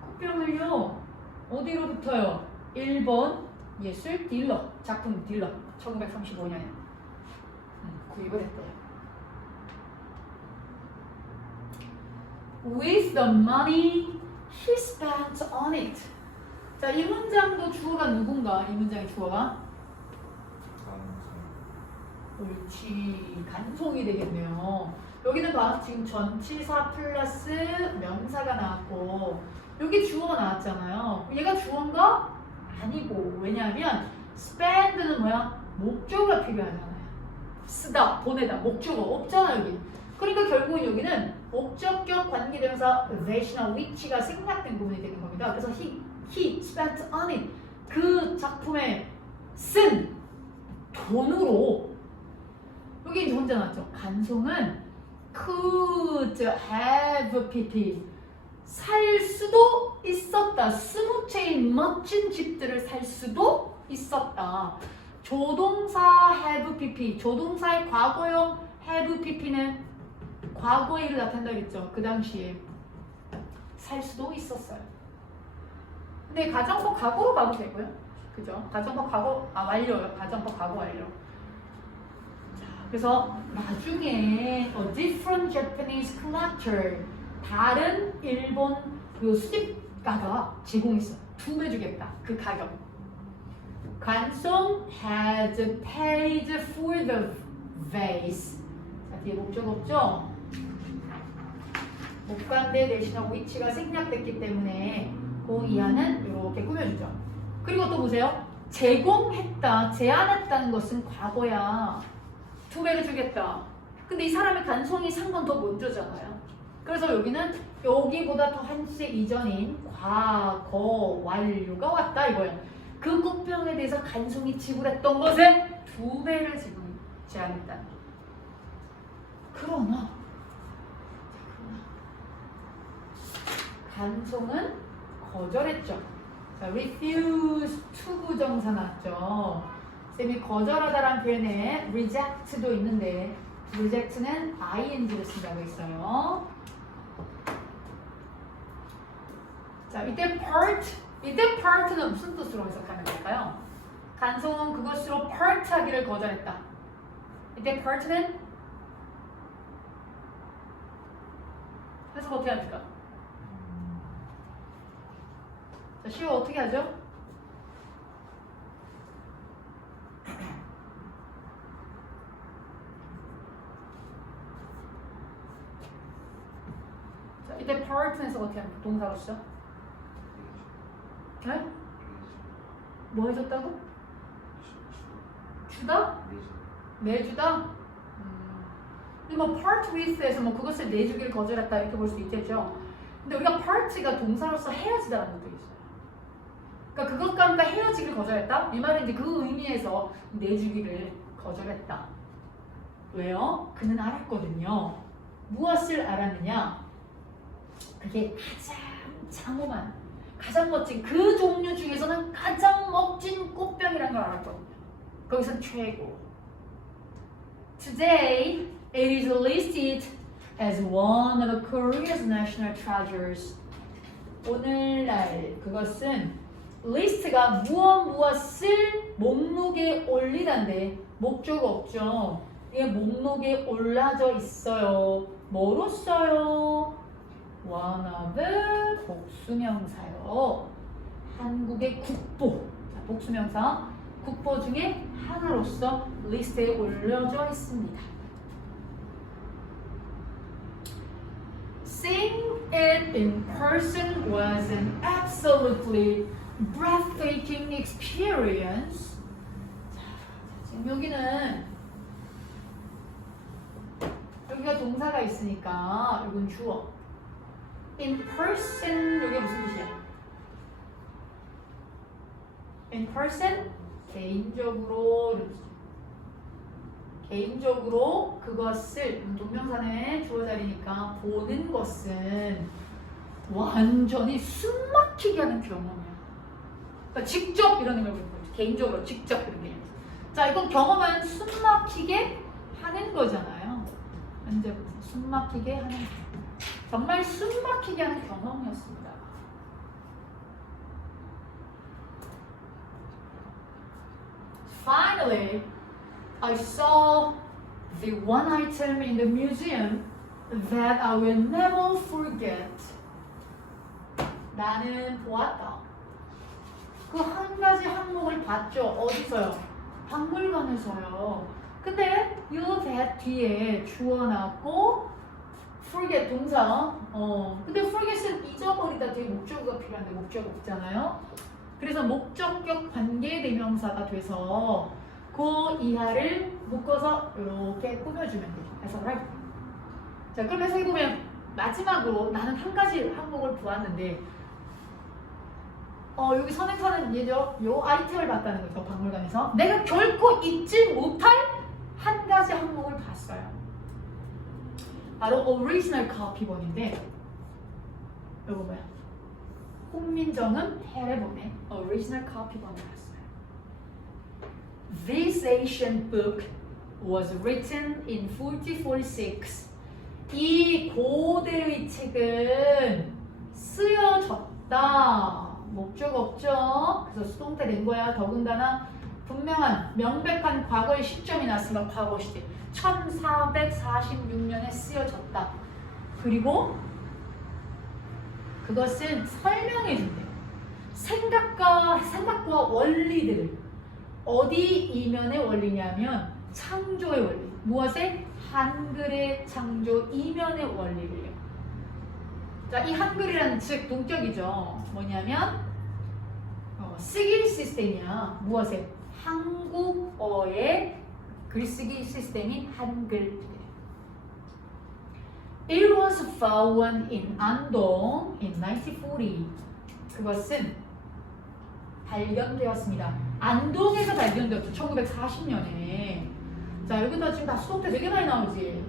꽃병을요. 어디로부터요? 일본 예술 딜러, 작품 딜러. 1935년에 구입을 했대요. With the money he spent on it. 자, 이 문장도 주어가 누군가? 이 문장의 주어가? 옳지. 간송이 되겠네요. 여기는 봐. 지금 전치사 플러스 명사가 나왔고 여기 주어가 나왔잖아요. 얘가 주어인가? 아니고. 왜냐하면 spend는 뭐야? 목적어가 필요하잖아요. 쓰다, 보내다, 목적어 없잖아 여기. 그러니까 결국은 여기는 목적격 관계대명사 that이나 which가 생략된 부분이 되는 겁니다. 그래서 he spent on it. 그 작품에 쓴 돈으로 여기 이제 혼자 나왔죠. 간송은 could have pp 살 수도 있었다. 20채의 멋진 집들을 살 수도 있었다. 조동사 have pp, 조동사의 과거형 have pp는 과거의 일을 나타낸다 그랬죠. 그 당시에 살 수도 있었어요. 근데 가정법 과거로 봐도 되고요. 그죠? 가정법 과거 완료요. 가정법 과거 완료. 자, 그래서 나중에 a different Japanese collector, 다른 일본 그 수집가가 제공했어. 2배 주겠다. 그 가격. 간송 had paid for the vase. 자, 뒤에 목적 없죠? 목관대 대신에 위치가 생략됐기 때문에 그 이하는 이렇게 꾸며주죠. 그리고 또 보세요. 제공했다, 제안했다는 것은 과거야. 2배를 주겠다. 근데 이 사람의 간송이 산 건 더 먼저잖아요. 그래서 여기는 여기보다 더 한 시대 이전인 과거 완료가 왔다 이거예요. 그 꽃병에 대해서 간송이 지불했던 것에 2배를 제안했다. 그러나 간송은 거절했죠. 자, refuse to 부정사 났죠. 쌤이 거절하다란 표현에 reject도 있는데 reject는 ing를 쓴다고 했어요. 자, 이때 part는 무슨 뜻으로 해석하는 걸까요? 간송은 그것으로 part 하기를 거절했다. 이때 part는 해석 어떻게 합니까? 자, 시호 어떻게 하죠? 자, 이때 part에서 어떻게 합니까? 동사로서? 네? 뭐 해줬다고? 주다? 내주다? 근데 뭐 part with에서 뭐 그것을 내주길 거절했다 이렇게 볼 수 있겠죠. 근데 우리가 part가 동사로서 헤어지다라는 것도 있어요. 그러니까 그것과 함께 헤어지길 거절했다? 이 말은 이제 그 의미에서 내주기를 거절했다. 왜요? 그는 알았거든요. 무엇을 알았느냐? 그게 가장 장엄한, 가장 멋진 그 종류 중에서는 가장 멋진 꽃병이라는 걸 알았거든요. 거기선 최고. Today, it is listed as one of Korea's national treasures. 오늘날 그것은 리스트가 무엇을 목록에 올리다인데 목적 없죠. 이게 목록에 올라져 있어요. 뭐로써요? One of 복수명사요. 한국의 국보. 자, 복수명사. 국보 중에 하나로서 리스트에 올려져 있습니다. Seeing it in person was an absolutely breathtaking experience. 자, 지금 여기가 동사가 있으니까 이건 주어. In person 여기 무슨 뜻이야? In person 개인적으로 그것을 동명사는 주어 자리니까 보는 것은 완전히 숨막히게 하는 경험이야. 그러니까 직접 이러는 걸 보는 거지. 개인적으로 직접 이런 게. 자, 이건 경험은 숨막히게 하는 거잖아요. 언제부터 숨막히게 하는 거. 정말 숨막히게 하는 경험이었습니다. Finally, I saw the one item in the museum that I will never forget. 나는 보았다. 그 한 가지 항목을 봤죠. 어디서요? 박물관에서요. 근데 you that 뒤에 주어 나왔고 forget 동사. 근데 forget은 잊어버리다 뒤에 목적어가 필요한데 목적어 없잖아요. 그래서 목적격 관계대명사가 돼서 그 이하를 묶어서 이렇게 꾸며주면 되죠. 해석을 할 때. 자, 그럼 해석해보면 마지막으로 나는 한 가지 항목을 보았는데 여기 선행사는 얘죠. 요 아이템을 봤다는 거죠. 박물관에서. 내가 결코 잊지 못할 한 가지 항목을 봤어요. 바로 오리지널 카피본인데 이거 뭐야? 홍민정음 해례본의 오리지널 카피본을 봤어요. This ancient book was written in 1446. 이 고대의 책은 쓰여졌다. 목적 없죠. 그래서 수동태 된 거야. 더군다나 분명한 명백한 과거의 시점이 났으면 과거 시대 1446년에 쓰여졌다. 그리고 그것은 설명해 준대요. 생각과 원리들을. 어디 이면의 원리냐면 창조의 원리. 무엇의? 한글의 창조 이면의 원리를요. 자, 이 한글이라는 즉 동격이죠. 뭐냐면 쓰기 시스템이야. 무엇의? 한국어의 글쓰기 시스템인 한글. It was found in 안동 in 1940. 그것은 발견되었습니다. 안동에서 발견되었죠. 1940년에. 자, 여기다 지금 다 수동태 되게 많이 나오지.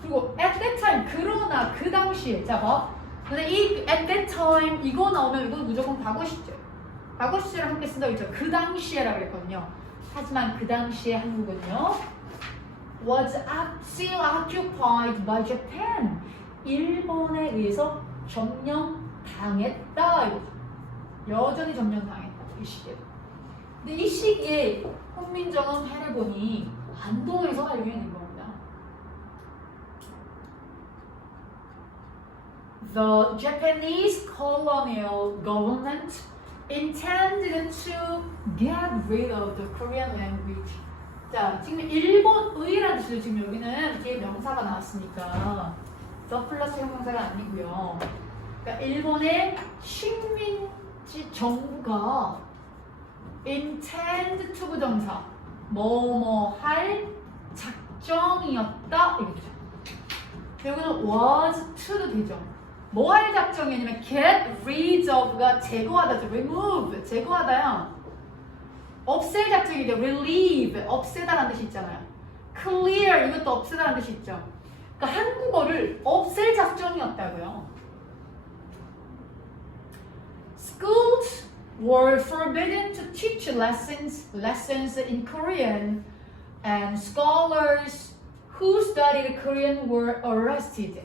그리고 at that time, 그러나 그 당시에. 자, 봐. 근데 이 at that time 이거 나오면 이거 무조건 과거 시제. 과거 시제를 함께 쓴다고 했죠. 그 당시에라고 했거든요. 하지만 그 당시에 한국은요. was still occupied by Japan. 일본에 의해서 점령당했다. 이거죠. 여전히 점령당했다. 이 시기에. 근데 이 시기에 훈민정음 해를 보니 안동에서 발견된 겁니다. The Japanese colonial government intended to get rid of the Korean language. 자, 지금 일본의라는 뜻으로 지금 여기는 뒤에 명사가 나왔으니까 the 플러스 형용사가 아니고요. 그러니까 일본의 식민지 정부가 intend to 부정사 뭐뭐 할 작정이었다 이거죠. 여기는 was to도 되죠. 뭐 할 작정이 아니면 get rid of가 제거하다죠. remove 제거하다요. 없앨 작정이죠. relieve 없애다라는 뜻이 있잖아요. clear 이것도 없애다라는 뜻이 있죠. 그러니까 한국어를 없앨 작정이었다고요. Schools were forbidden to teach lessons in Korean, and scholars who studied Korean were arrested.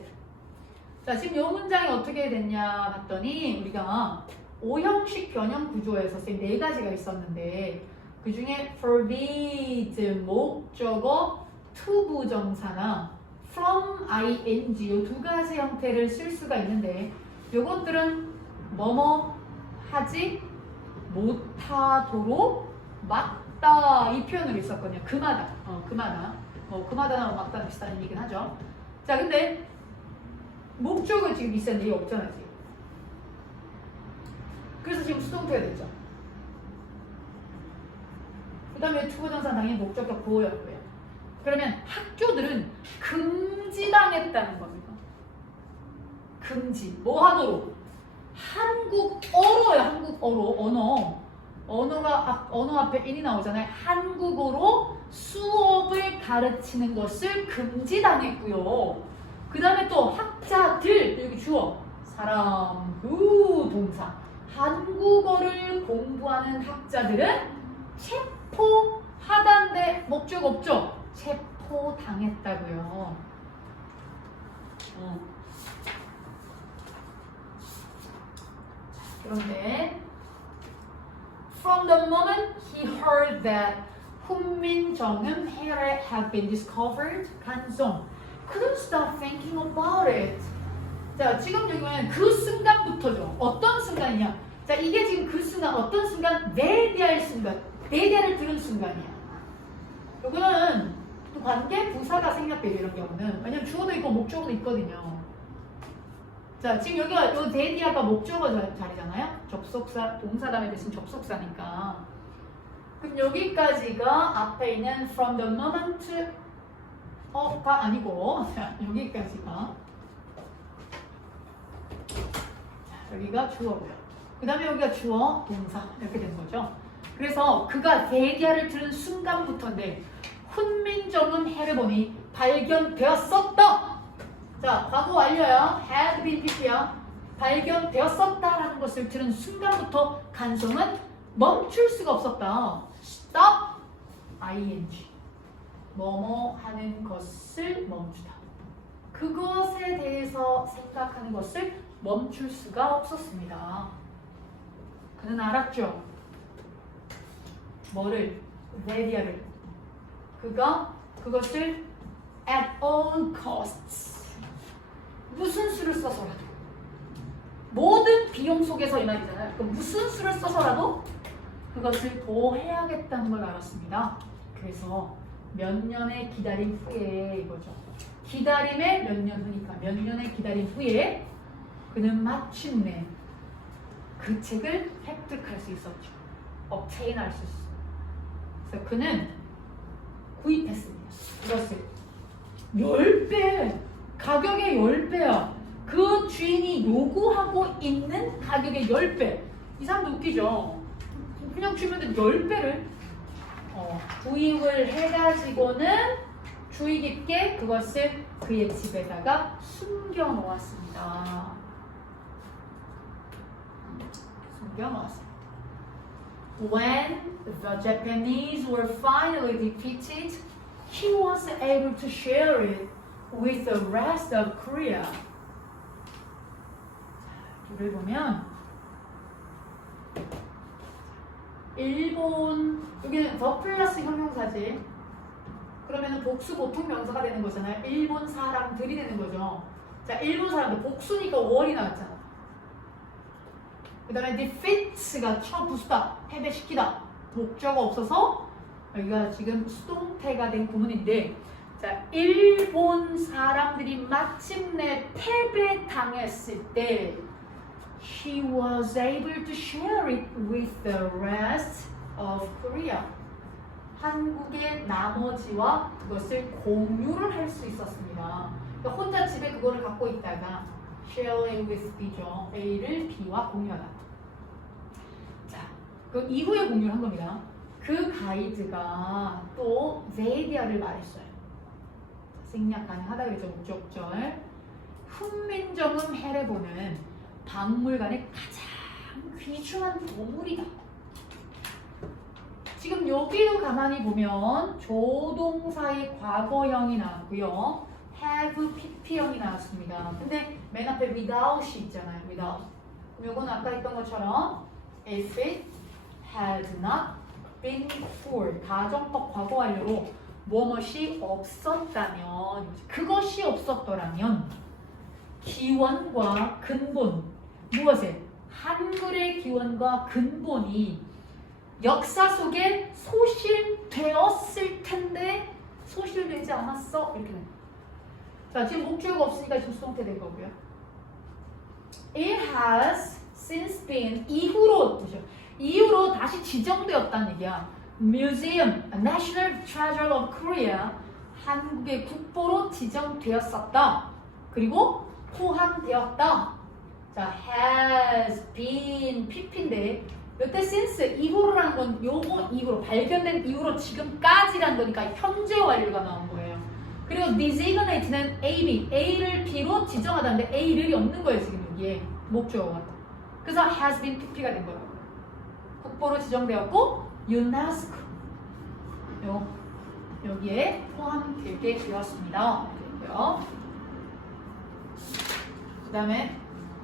자, 지금 이 문장이 어떻게 됐냐 봤더니 우리가 오형식 변형 구조에서 선생님 네 가지가 있었는데 그 중에 forbid 목적어 투부정사나 from ing 이 두 가지 형태를 쓸 수가 있는데 요것들은 뭐뭐 하지 못하도록 막다 이 표현을 있었거든요. 금하다, 금하다, 금하다나 막다는 비슷한 얘기긴 하죠. 자, 근데 목적어 지금 있었는데 이게 없잖아 지금. 그래서 지금 수동태가 됐죠. 그 다음에 투부정사 당연히 목적어 보호였고요. 그러면 학교들은 금지당했다는 겁니다. 금지. 뭐 하도록? 한국어로요. 한국어로. 언어 앞에 인이 나오잖아요. 한국어로 수업을 가르치는 것을 금지당했고요. 그 다음에 또 학자들 여기 주어 사람 후 동사 한국어를 공부하는 학자들은 체포하다인데 목적 없죠? 체포당했다고요. 그런데 From the moment he heard that 훈민정음 had been discovered, 간송 couldn't stop thinking about it. 자, 지금 여기는 그 순간부터죠. 어떤 순간이냐? 자, 이게 지금 그 순간, 어떤 순간? 내대할 순간. 내대를 들은 순간이야. 여기는 또 관계 부사가 생략돼요, 이런 경우는. 왜냐면 주어도 있고 목적어도 있거든요. 자, 지금 여기가 요 대디아가 목적어 자리잖아요. 접속사, 동사 다음에 대신 접속사니까. 그럼 여기까지가 앞에 있는 from the moment 가 아니고 자, 여기까지가 자, 여기가 주어고요. 그 다음에 여기가 주어, 동사 이렇게 된 거죠. 그래서 그가 대디아를 들은 순간부터인데 훈민정음 해를 보니 발견되었었다. 자, 과거 완료야. had been pp야. 발견되었었다라는 것을 들은 순간부터 간성은 멈출 수가 없었다. stop ing 뭐뭐 하는 것을 멈추다. 그것에 대해서 생각하는 것을 멈출 수가 없었습니다. 그는 알았죠. 뭐를? 레디아를. 그가 그것을 at all costs 무슨 수를 써서라도 모든 비용 속에서 이 말이잖아요. 그럼 무슨 수를 써서라도 그것을 보호해야겠다는 걸 알았습니다. 그래서 몇 년의 기다림 후에 이거죠. 기다림의 몇 년 후니까 몇 년의 기다림 후에 그는 마침내 그 책을 획득할 수 있었죠. obtain 할 수 있었어요. 그래서 그는 구입했습니다. 이것을 10배 가격의 10배야. 그 주인이 요구하고 있는 가격의 10배. 이 사람도 웃기죠. 그냥 주면 10배를 구입을 해가지고는 주의 깊게 그것을 그의 집에다가 숨겨 놓았습니다. 숨겨 놓았습니다. When the Japanese were finally defeated, he was able to share it with the rest of Korea. 여기를 보면 일본, 여기는 더 플러스 형용사지. 그러면 복수 보통 명사가 되는 거잖아요. 일본 사람들이 되는 거죠. 자, 일본 사람들 복수니까 월이 나왔잖아. 그 다음에 defeat가 부수다, 패배시키다. 목적어 없어서 여기가 지금 수동태가 된 구문인데, 자, 일본 사람들이 마침내 패배당했을 때 he was able to share it with the rest of Korea. 한국의 나머지와 그것을 공유를 할 수 있었습니다. 그러니까 혼자 집에 그거를 갖고 있다가 share it with B죠. A를 B와 공유하다. 자, 그 이후에 공유를 한 겁니다. 그 가이드가 또 제디아를 말했어요. 생략 가능하다 그랬죠. 목적절. 훈민정음 해례보는 박물관의 가장 귀중한 보물이다. 지금 여기도 가만히 보면 조동사의 과거형이 나왔고요. have, pp형이 나왔습니다. 근데 맨 앞에 without이 있잖아요. without. 그럼 이건 아까 했던 것처럼 if it had not been for 가정법 과거 완료로 무엇이 없었다면, 그것이 없었더라면 기원과 근본, 무엇에? 한글의 기원과 근본이 역사 속에 소실되었을 텐데 소실되지 않았어. 이렇게 됩니다. 자, 지금 목적어가 없으니까 지금 수동태 될 거고요. It has since been, 이후로 보죠. 이후로 다시 지정되었다는 얘기야. Museum, National Treasure of Korea, 한국의 국보로 지정되었었다. 그리고 포함되었다. 자, has been, pp인데 이때 since 이후로라는 건 요거 이후로, 발견된 이후로 지금까지라는 거니까 현재 완료가 나온 거예요. 그리고 designate는 AB, A를 B로 지정하다는데 A를 없는 거예요 지금 여기에 목적어가. 그래서 has been pp가 된 거예요. 국보로 지정되었고 UNESCO 여기에 포함되게 되었습니다. 그 다음에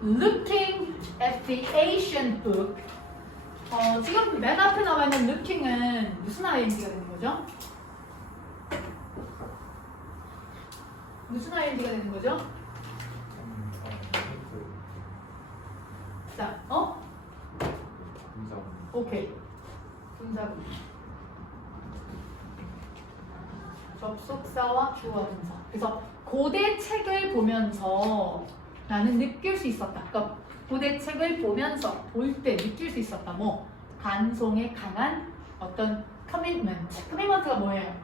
looking at the ancient book. 지금 맨 앞에 나와 있는 looking은 무슨 ing가 되는 거죠? 무슨 ing가 되는 거죠? 자, 오케이. 분사구문. 접속사와 주어 분사. 그래서 고대 책을 보면서 나는 느낄 수 있었다. 그러니까 고대 책을 보면서 볼 때 느낄 수 있었다. 뭐 반송에 강한 어떤 커미트먼트. 커미트먼트가 뭐예요?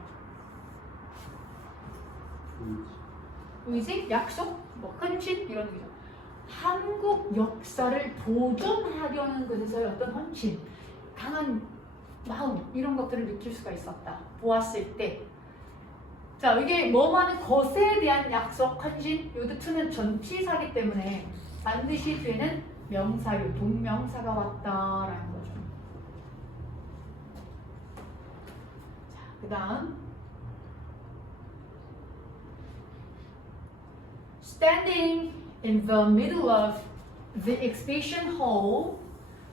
의지, 약속, 뭐 헌신 이런 얘기죠. 한국 역사를 보존하려는 것에서의 어떤 헌신, 강한 마음 이런 것들을 느낄 수가 있었다. 보았을 때. 자, 이게 뭐하는 것에 대한 약속, 헌신, 요드 투는 전치사기 때문에 반드시 뒤에는 명사유, 동명사가 왔다라는 거죠. 자, 그 다음 Standing in the middle of the exhibition hall,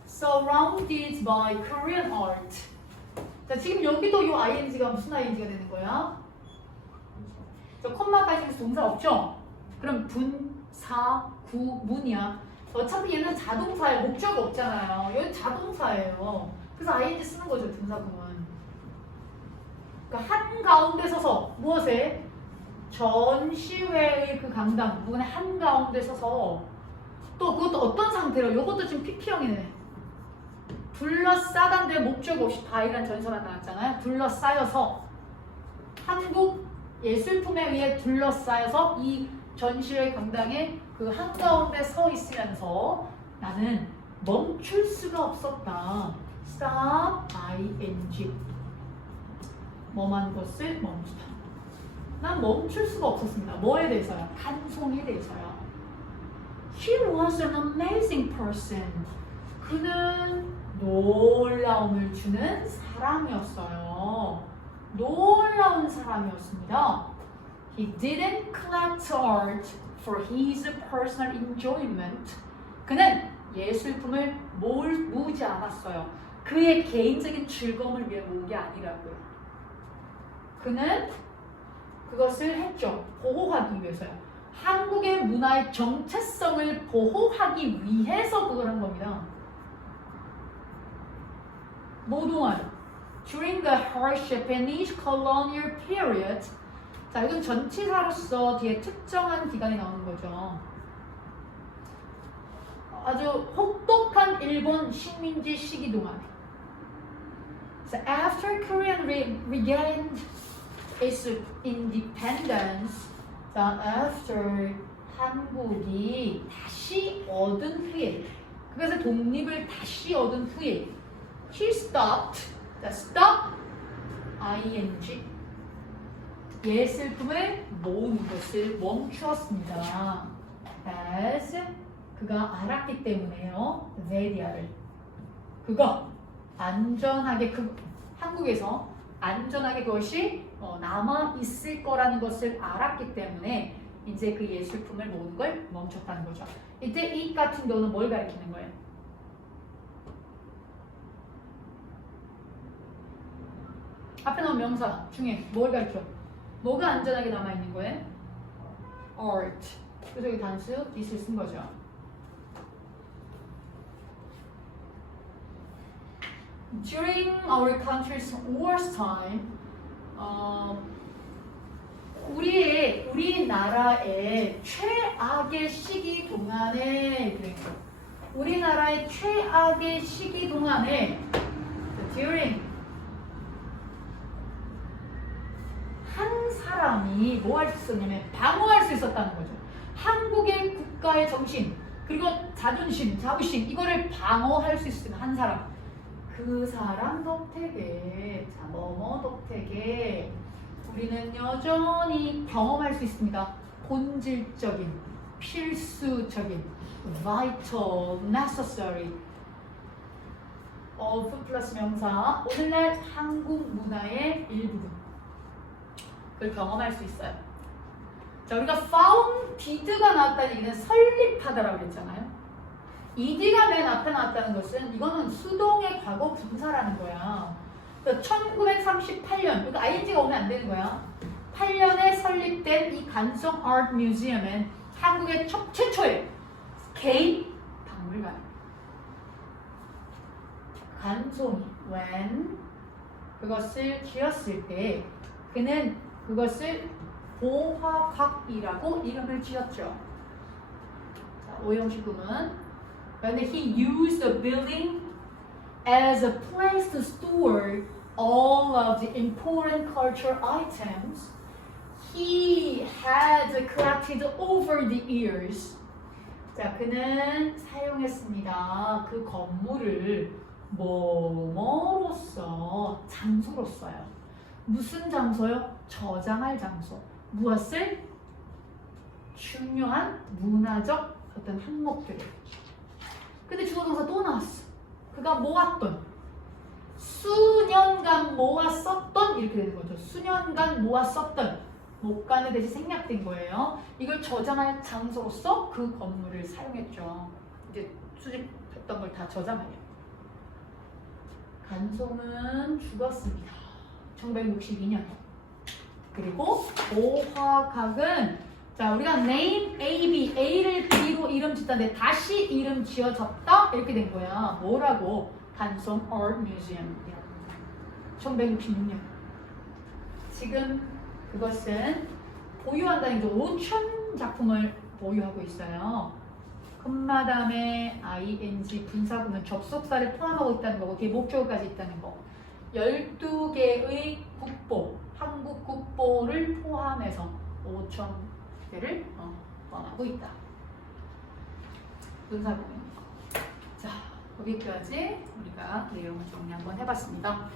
surrounded by Korean art. 자, 지금 여기도 이 ing가 무슨 ing가 되는 거야? 저 콤마까지 동사 없죠? 그럼 분, 사, 구, 문이야. 어차피 얘는 자동사예요. 목적어 없잖아요. 여기 자동사예요. 그래서 ing 쓰는 거죠, 분사구문. 그러니까 한가운데 서서 무엇에? 전시회의 그 강당 부분에 한가운데 서서 또 그것도 어떤 상태로? 이것도 지금 pp형이네. 둘러싸다인데 목적 없이 바이란 전서가 나왔잖아요. 둘러싸여서 한국 예술품에 의해 둘러싸여서 이 전시회 강당에 그 한가운데 서 있으면서 나는 멈출 수가 없었다. stop ing 뭐만 것을 멈추다. 난 멈출 수가 없었습니다. 뭐에 대해서요? 간송에 대해서요. He was an amazing person. 그는 놀라움을 주는 사람이었어요. 놀라운 사람이었습니다. He didn't collect art for his personal enjoyment. 그는 예술품을 모으지 않았어요. 그의 개인적인 즐거움을 위해 모은 게 아니라고요. 그는 그것을 했죠. 보호하기 위해서요. 한국의 문화의 정체성을 보호하기 위해서 그걸 한 겁니다. 뭐 동안? During the harsh Japanese colonial period. 자, 이건 전치사로서 뒤에 특정한 기간이 나오는 거죠. 아주 혹독한 일본 식민지 시기 동안. So after Korea regained its independence, 자, after 한국이 다시 얻은 후에, 그래서 독립을 다시 얻은 후에, he stopped, 자, stop, ing, 예술품을 모으는 것을 멈추었습니다. as, 그가 알았기 때문에요. 메디아를. 그거 안전하게 한국에서 안전하게 그것이 남아 있을 거라는 것을 알았기 때문에 이제 그 예술품을 모으는 걸 멈췄다는 거죠. 이때 it 같은 경우는 뭘 가리키는 거예요? 앞에 나온 명사 중에 뭘 가리켜? 뭐가 안전하게 남아 있는 거예요? art. 그래서 이 단수 this를 쓴 거죠. During our country's wartime, 우리나라의 최악의 시기 동안에, 우리나라의 최악의 시기 동안에, during 한 사람이 뭐 할 수 있었냐면 방어할 수 있었다는 거죠. 한국의 국가의 정신 그리고 자존심, 자부심 이거를 방어할 수 있었던 한 사람. 그 사람 덕택에, 자, 뭐뭐 덕택에 우리는 여전히 경험할 수 있습니다. 본질적인, 필수적인, vital, necessary of 플러스 명사 오늘날 한국 문화의 일부분 그걸 경험할 수 있어요. 자, 우리가 founded가 나왔다는 얘기는 설립하다라고 했잖아요. ed가 맨 앞에 나왔다는 것은 이거는 수동의 과거 분사라는 거야. 그러니까 1938년, 그러니까 ing가 오면 안 되는 거야. 8년에 설립된 이 간송 아트 뮤지엄은 한국의 최초의 개인 박물관. 간송이 when 그것을 지었을 때 그는 그것을 보화각이라고 이름을 지었죠. 자, 오형식 구문. When he used the building as a place to store all of the important cultural items he had collected over the years. 자, 그는 사용했습니다. 그 건물을 뭐뭐로서 장소로써요. 무슨 장소요? 저장할 장소. 무엇을? 중요한 문화적 어떤 항목들을. 근데 주어동사 또 나왔어. 그가 모았던 수년간 모았었던 이렇게 되는 거죠. 수년간 모았었던 목간의 대신 생략된 거예요. 이걸 저장할 장소로서 그 건물을 사용했죠. 이제 수집했던 걸 다 저장하려. 간송은 죽었습니다. 1962년. 그리고 보화각은 자, 우리가 name A, B, A를 B로 이름 짓다는데 다시 이름 지어졌다? 이렇게 된 거야. 뭐라고? 간송 Art Museum이라고. 1966년. 지금 그것은 보유한다는 게 5,000 작품을 보유하고 있어요. 금마담에 ing 분사구는 접속사를 포함하고 있다는 거고 뒤에 목적어까지 있다는 거. 12개의 국보, 한국 국보를 포함해서 5,000개를 포함하고 있다. 분사구문. 자, 거기 여기까지 우리가 내용을 정리 한번 해봤습니다.